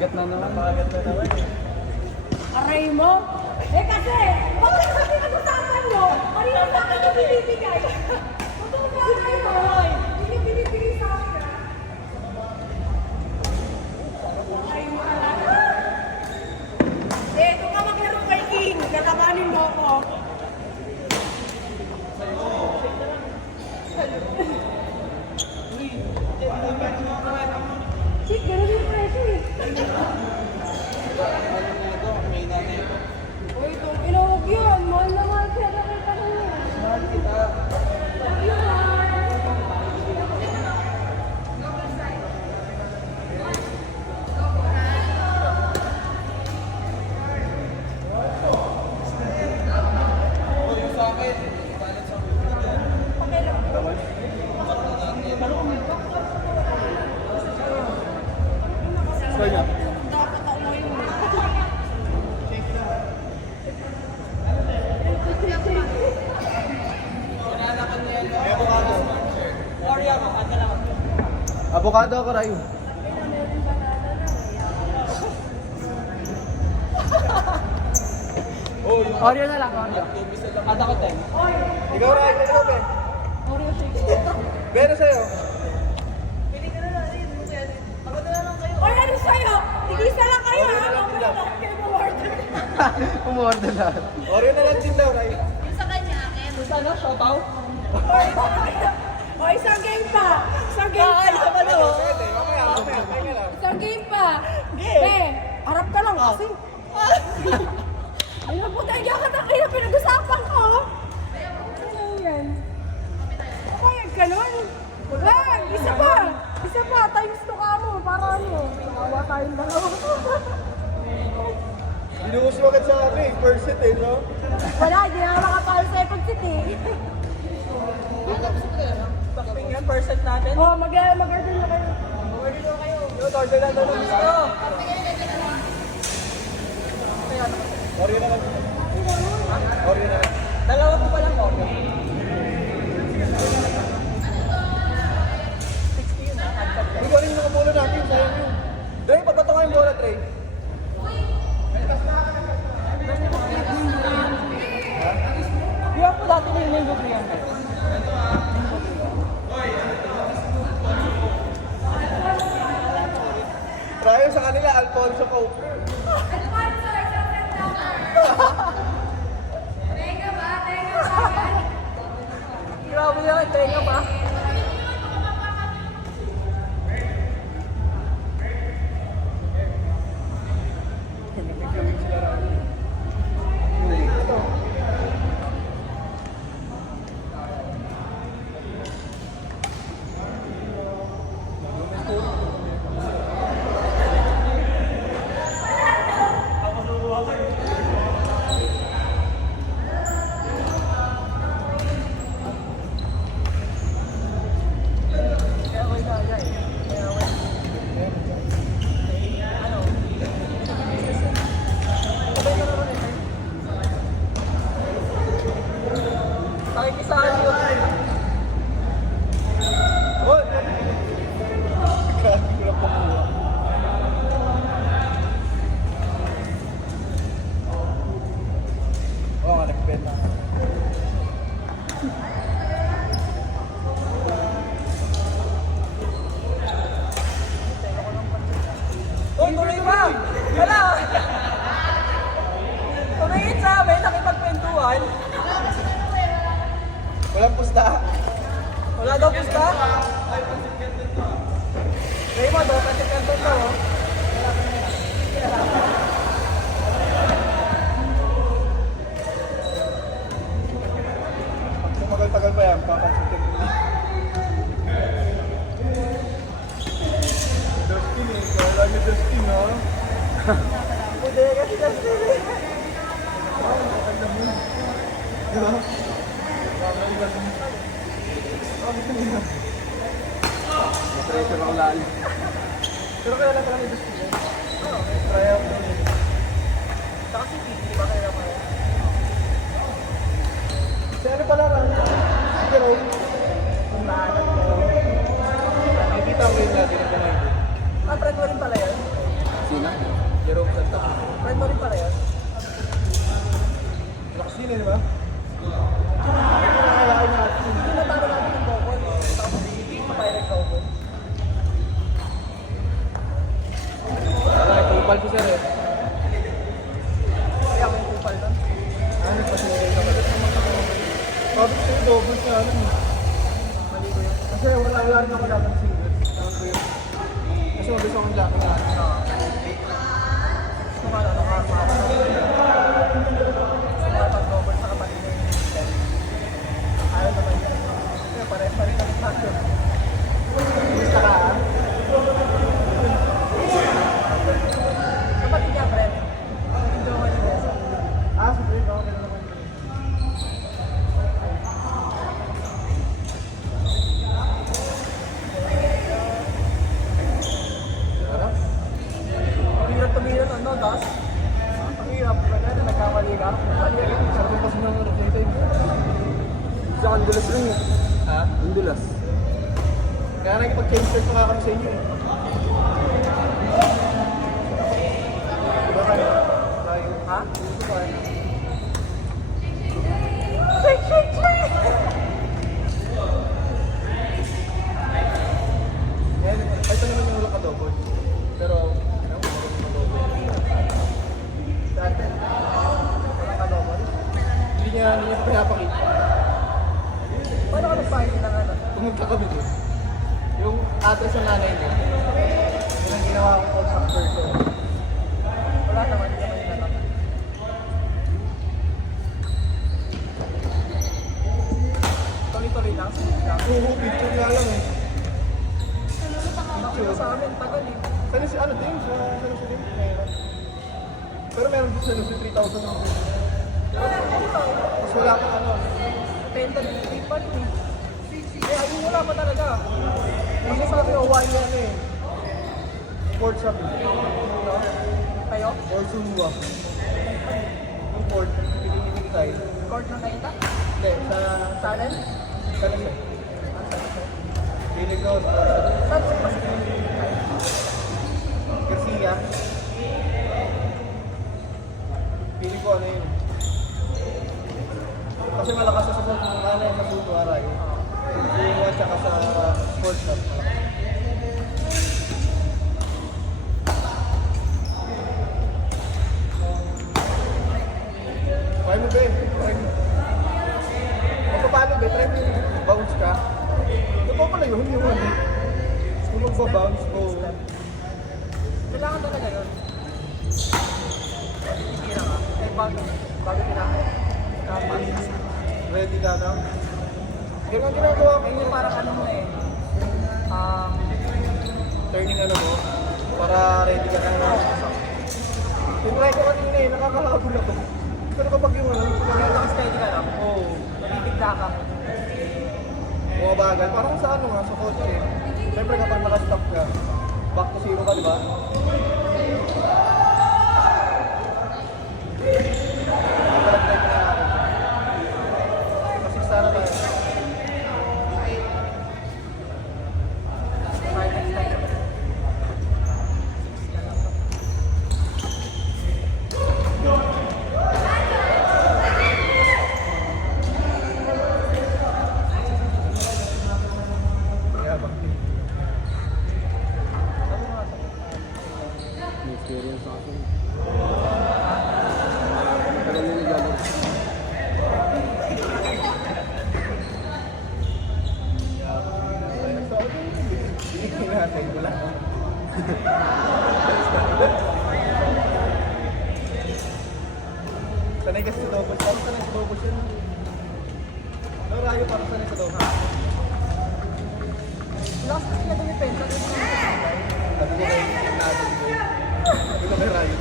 Napakagat na naman. Aray mo? Eh kasi, bakit kasi nag-usapan mo? Kanina sa akin yung binibigay. Totoo ba kayo? Hindi yung binibigay sa akin. Aray mo talaga. Eh, kung ka maglaro kay King, katabanin mo ako. Shit, ganun yung presyo eh. Uy, itong ilawag yun. Mahal na mahal siya na kita na yun. Mahal kita. Love you, mahal. Okay lang. Kaya. Dapat ako mo yun. Avocado ako, Rayo. Oreo na lang, Oreo. At ako, Teng. Ikaw, Ray, ikaw, be. Oreo shake. Pero sa'yo. Oy, ano sa'yo? Tigisa lang kayo, ha? Mamaya na kayo mag-order. Umorder na. Oreo na lang din daw, Ray. Yung sa kanya, akin. Sana, siopaw? O, isang game pa. Isang game pa. Pwede, mamaya, kaya lang. Isang game pa. Eh, harap ka lang kasi. Ay, naputa, ka na kayo. Pinag-usapan ko. Ano yan? Payag ka nun. Wag, isa pa. Isa pa, times 2 ka mo. Para ano, awa tayong dalawa. Binuhos mo agad sa akin, first set eh, no? Wala, hindi na makapalo second seat eh. Pakping yan, first set natin. Oh, mag-order na kayo. Yun, order na daw ng gusto. Oreo na lang. Oreo na lang. Dalawa ko palang Oreo. Hindi ko rin yung nakabola natin, sayang yun. Dre, pabato ka yung bola, Dre. Di ako dati na yung linggo 300. Rayo sa kanila, Alfonso Cooper. Grabe yan, tenga ba? Pakikisahan yun. Oh! Grabe ko na pakuha. Oo nga, nagbenta. Uy, tuloy pa! Wala! Tumingin sa amin, nakipagkwentuhan. Walang pusta. Wala daw pusta? Raymond, daw kasi kanto daw. Oh. Tumagal-tagal pa yan, papansitin ko. Dustin eh, kala niyo Dustin ha? Hindi kasi Dustin eh. Diba? Pressure ako lalo. Pero kaya lang pala may Dustin eh. Try out na yun. Saka si Kiki, ba kaya pa? Si ano pala lang? Si Jerome. Nakikita ko yun natin ang kanay. Ah, friend mo rin pala yan? Si Laguna. Jerome Santa Cruz. Friend mo rin pala yun. Lakas yun eh, di ba? Hindi na talo natin ng bokol. Tapos hindi pa-pirate sa bokol. Ay, kupal si sir eh. Kaya ako yung kupal nun. Ano pa siya na pala? Sabi ko sa'yo, double siya. Ano eh. Mali ko yun. Kasi wala rin ako dapat singles. Tawag ko yun. Kasi mabilis akong jacket na. Gusto ka na, nakakama. Sumatag-double sa kapatid mo yung 10. Ayaw naman yun. Kaya pares pa rin kami sa akin. Gusto ka ah? Kapatid niya, friend. Yung jowa niya, Besa. Ah, sige. Okay na naman. Sarap. Ang hirap tumira ng no, das. Ang hirap. Kaya nagkamali ka. Mali ka. Sarap yung kasi ng rotate time. Sa Andulas rin eh. Ha? Andulas. Kaya nakikipag-change shirt pa nga kami sa inyo eh. Diba kayo? Tayo. Ha? Shake, shake, shake! Yan, ito naman yung wala ka-double. Pero, ano, marunong mag-double. Dati, wala ka-double. Hindi niya pinapakita. Paano ka nagpahit ng ano? Pumunta kami doon. Yung ate sa nanay niya, yun ang ginawa ko call sa person. Wala naman. Hindi naman yung ano. Tuloy-tuloy lang. Sige lang. Oo, picture nga lang eh. Nakita sa amin, tagal eh. Sana si ano din, sa ano si din, meron. Pero meron din sa ano, si 3,000 ang mas wala pang ano. Tenta ng trip pa rin eh. Eh, ayun wala pa talaga. Kasi sabi ko, one yan eh. Port shop. No? Kayo? Or Sumba. Yung port, pinipili tayo. Court ng Kaita? Hindi, sa Talent? Kalasay. Pili ko, Saan sa mas? Garcia. Pili ko ano yun. Kasi malakas sa Suto Aray. Yung at saka sa sports shop. Try mo ba eh? Try mo. Magpapalo ba? Try mo yung bounce ka. Totoo pala yun, yung ano. Kung magbabounce ko. Kailangan talaga yun. Hindi na nga. Eh, bago pinaka. Kapas. Ready ka na? Ganun ang ginagawa ko. Ayun yung parang ano mo eh. Turning ano mo. Para ready ka na. Tinry ko kanina eh, nakakahabol ako. Pero kapag yung ano, Yung naka-steady ka lang. oo, Natitigla ka. bumabagal. Parang sa ano nga, sa kotse. Siyempre kapag naka-stop ka, back to zero ka, di ba? Iparag-try ko na natin. Kasi sana tayo. Try next time. Kaya ba? May experience ako. Tagal na naglalaro. Hindi natin ko lang. Sanay kasi sa double. Parang sanay sa double siya. No, Rayo parang sanay sa double. Last kasi na dumipenta. Sabi ko kayo natin ko. Sabi ko kay Rayo.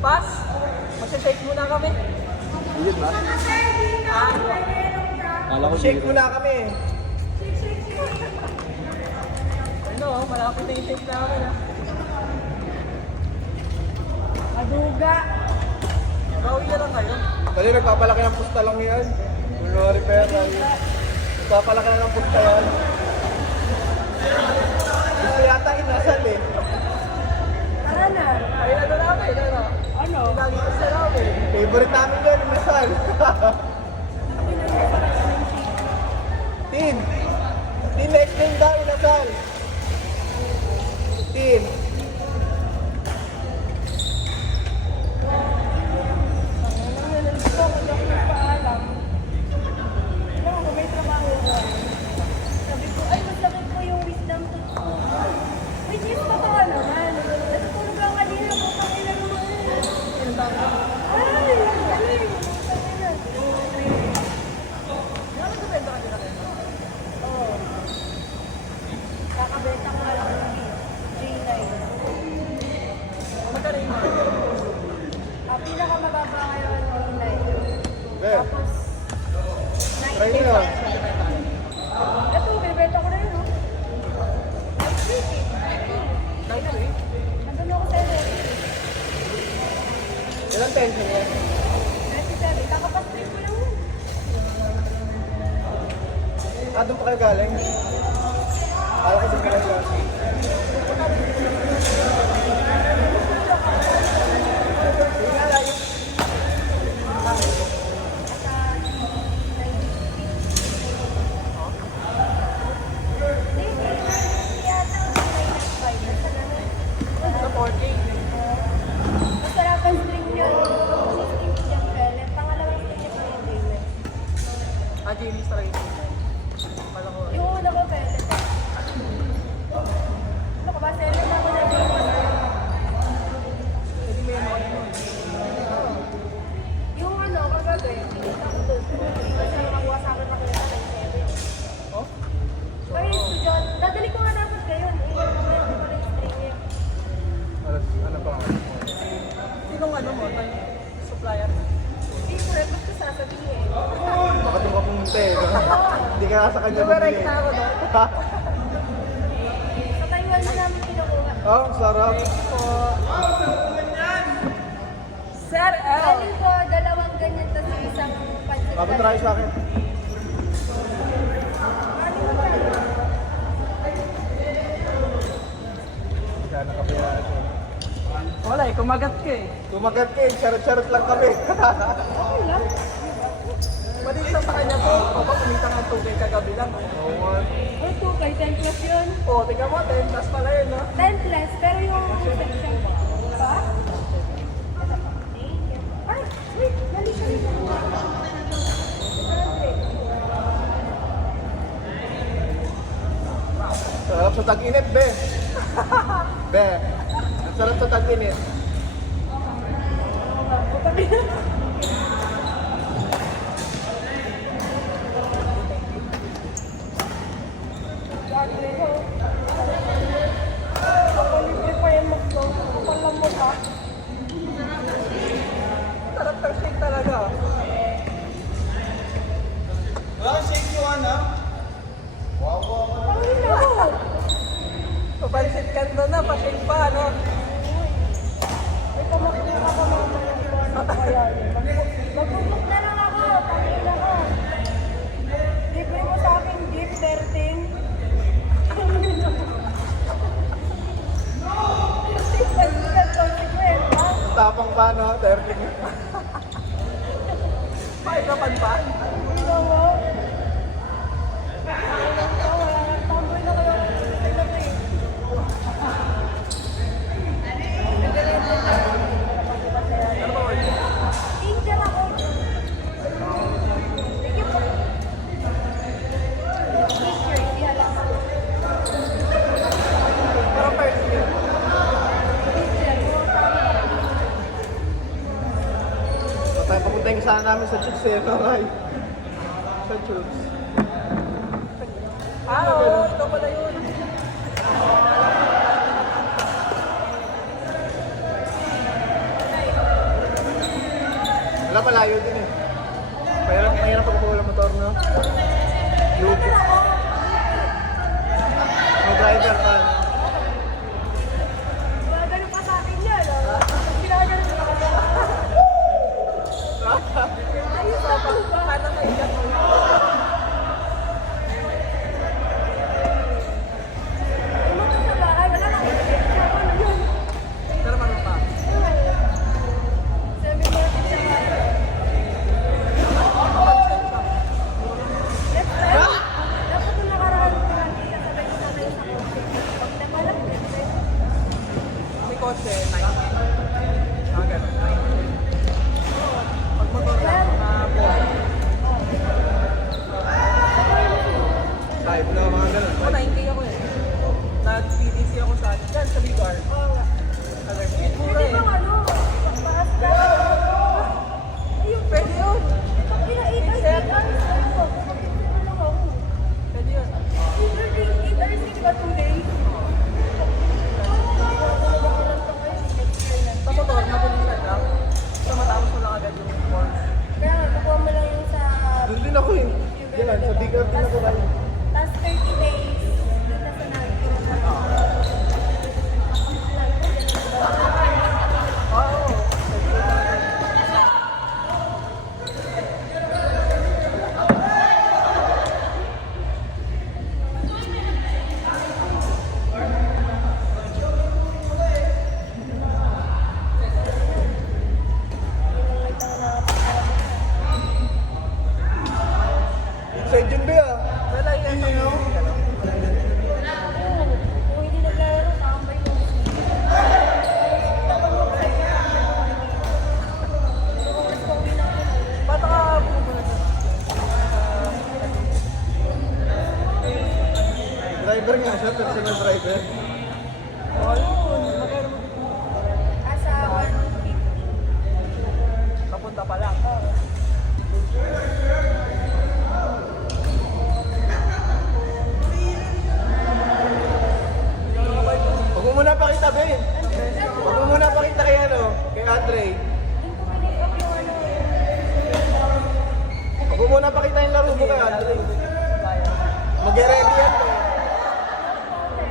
Pass! Masya-shake muna kami. Higit ba? Ah, Kala ko Shake higit. muna kami. ano, malapit na yung shake namin ah. Aduga! Bawi na lang kayo. Kasi nagpapalaki ng pusta lang yan. Kunwari pera. Nagpapalaki na ng pusta yan. Gusto yata inasal eh. Tara na! Favorite namin yan, yung Lasal. Team! Team, next name daw, yung Lasal. Team! Sabi ko, ay, masakit po yung wisdom tooth ko. Which is totoo naman. Natutulog lang kanina po kami na naman. Ay, ang galing. Oo. Kakabenta ko na lang ng J9. Magkano yung mga? Pinakamababa ngayon, J9. Eh, Tapos, try nyo yun. ito, bibenta ko na yun, no? Nandun ako sa Ilang tension yan? 97. Kakapas-trip ko lang yun. Ah, doon pa kayo galing? Kala ko doon kayo galing. Sige nga, layo. Sa 4K. Masarap ang string yun. String yung pellet. Pangalawang string yung pellet. Ah, Jamie's try. Pala ko. Yung una ko pellet. Ano ka ba? Seven na ako na Hindi may ano yun. yung ano, kagabi, pinita ko doon. Kasi nakakuha sa akin makita ng 7. Oh? Kaya yung estudyant, dadali ko nga dapat ngayon. Eh, mamaya ko pala yung string niya. Ano pa nga? Sinong ano mo? Supplier? Hindi ko rin gusto sasabihin. Baka doon ka pumunta eh. no? Hindi ka sa kanya Direct bumili. na ako doon. Sa Taiwan na namin kinukuha. Oh, ang sarap. Sir L. Ano ko, dalawang ganyan tapos isang pansit. Papatry sa akin. Ano mo ba? Kaya nakapayaan siya. Wala eh, kumagat ka eh. Tumagat ka eh, charot-charot lang kami. Okay lang. Madilis lang sa kanya to. O ba, kumita ng 2K kagabi lang. Oo nga. Ay, 2K, 10 plus yun. O, tingnan mo, 10 plus pala yun, no? 10 plus, pero yung section pa? Ay, wait, dali ka rin. Sarap sa tag-init, be. Be. Ang sarap sa tag-init. Libre pa yung magto. Kapal lang mo ka. Sarap ng shake talaga. Pangin na mo. Papansit ka doon na, pa-shake pa, no? May pamakita ka pa mamaya. Kaya mag-book na lang ako. Pangin na ka. Libre mo sa akin gift 13. Tapang pa, no? Terling. Paikapan pa. Ano ba, Wally? Parang first year. Tayo papuntahin sana namin sa Chooks eh, no? Ay. Sa Chooks. Ah, oo, ito pala yun. Wala, malayo din eh. Mahirap pag walang motor, no? Lupo. May driver ka. Ganun pa sa akin yan. Ginaganon ko ako. Ayos na po ba? Paano kayo dyan? Pumunta sa bahay, wala nang i-check siya. Ano yun? Pero marunong pa. Sabi ko, sa bahay. kotse, 90. Mga ganun, 90. Pag motor lang, mga 40. Type na mga ganun. Ako 90 ako eh. Nag-TTC ako sa dyan, sa Bigar. Oo nga. Pwede Pwede bang ano? Paas ka. Ayun, pwede yun. Pag ina-8 hours, 8 hours na ako. Pag-ina lang ako. Pwede yun. Either 8 hours, di ba 2 days? Sa motor, mabilisan lang. So matapos mo lang agad yung course. Kaya nga, kukuha mo lang yung sa... Doon din ako eh. Yan, sa bigger din ako tayo. Tapos 30 days, dun na sa natin. Oo. Inside yun ba ah? Wala yun. Kung hindi naglalaro, tambay mo. Ba't ka pupunta sa... Driver nga siya, personal driver. Oh, yun. Magkano mo dito? Asa 150. Kapunta pa lang. Huwag mo muna pakita, Ben. Huwag mo muna pakita kay ano, kay Andre. Yung ko pinake up yung ano. Huwag mo muna pakita yung laro mo kay Andre. Mag-ready yan, Ben.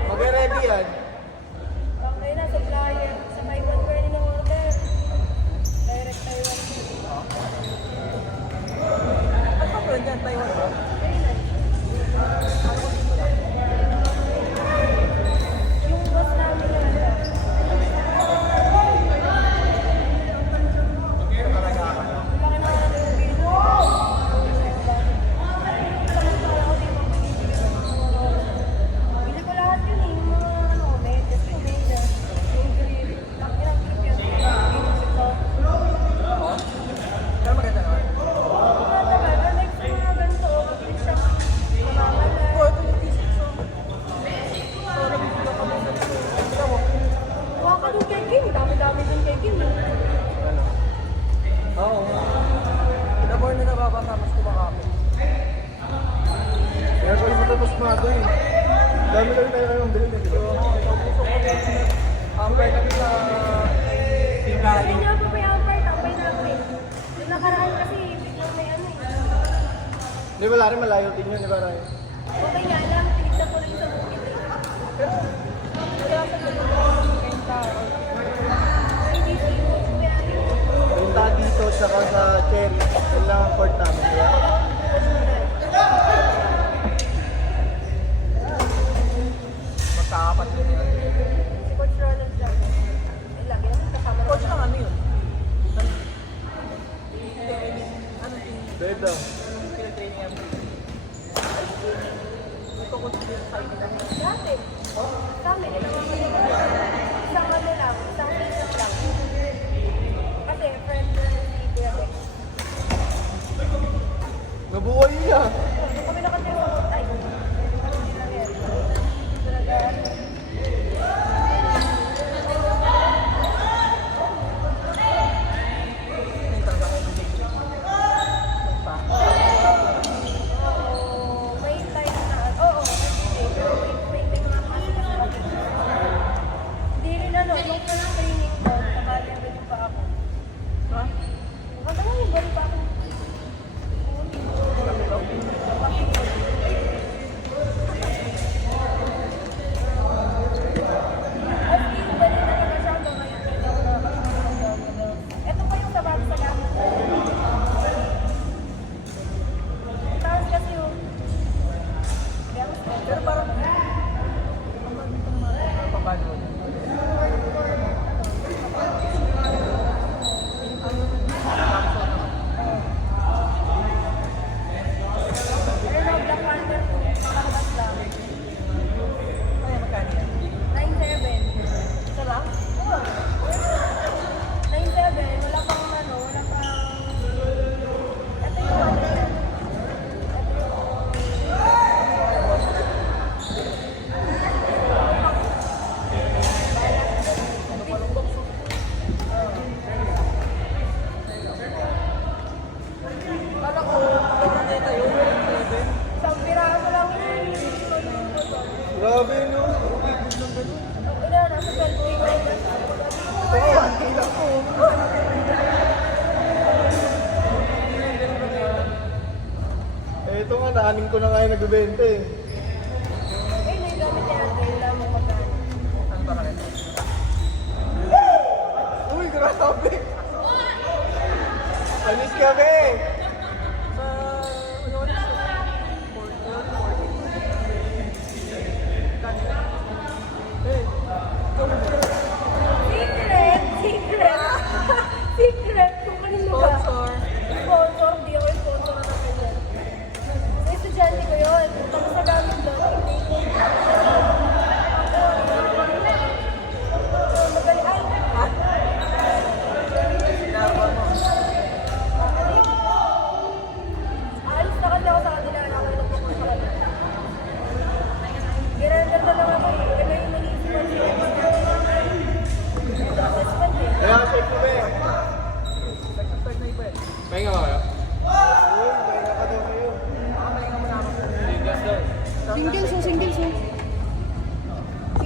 Mag-ready yan. Okay na, supplier. Sa Taiwan ko rin in-order. Direct Taiwan. Ano pa pala dyan? Taiwan ba? Very nice. Yung boss namin na ano. Talaga ako. Laki na ano yung video. Samantala ko din magbibigay ng mga bili ko lahat yun eh. Yung mga ano, medyas, kumedyas, yung grill. Ilang trip yan. Ito. Pero maganda naman. Talaga, next mga ganito, kapit siya. Mamamalan. Oh, ito yung T6 oh. So, nag-video ka muna dito. Tignan mo. Kuha ka dun kay Kim. Dami-dami dun kay Kim. Oo. Kinabor na nababasa, mas kumakapit. Kaya ko yung matapos mga ito eh. Dami lang tayo kayong bilhin eh. So, gusto ko pwede kami sa Sabi Tingkali. niya po may offer, tambay namin. Yung nakaraan kasi, biglang may ano eh. Di ba Larry, malayo din yun, di ba Larry? Okay nga lang, tinignan ko rin sa bukid eh. Kaya sa ganito, Hindi ko kuya. Punta dito, saka sa Cherry. Yan lang ang court namin. Di ba? magkakapat din yan. Si Coach Ronald lang. Ay, lagi naman kasama Coach naman. lang ano yun? Ano yung Beto. training yan? Ito ko din sa inyo. Dati. Kami, nilamaman isang ano lang, isang season lang. Kasi friend na si Kuya Bex. Nabuhay niya. Doon kami nakatira sa ay. Hindi lang yan. Talaga. Yung trabaho ng big pa. Oo, may time na, oo, everyday. Pero may mga pasok na ako. Hindi rin ano, yung first training ko, nakalimutan pa ako. Ha? Ano yung balik pa ako? At yung balik na talaga siya hanggang ngayon. Hindi ako nakakasama. Ito pa yung sabato sa gamit ko. Tapos kasi yung... Kaya mas Pero parang pabago. ko na nga yung nagbibenta eh. Eh, naigamit niya natin. Wala mo pagkaan. Ano ba kayo? Uy, grabe! Alis kami! Sa ano ulit? 40. Eh, ikaw mo.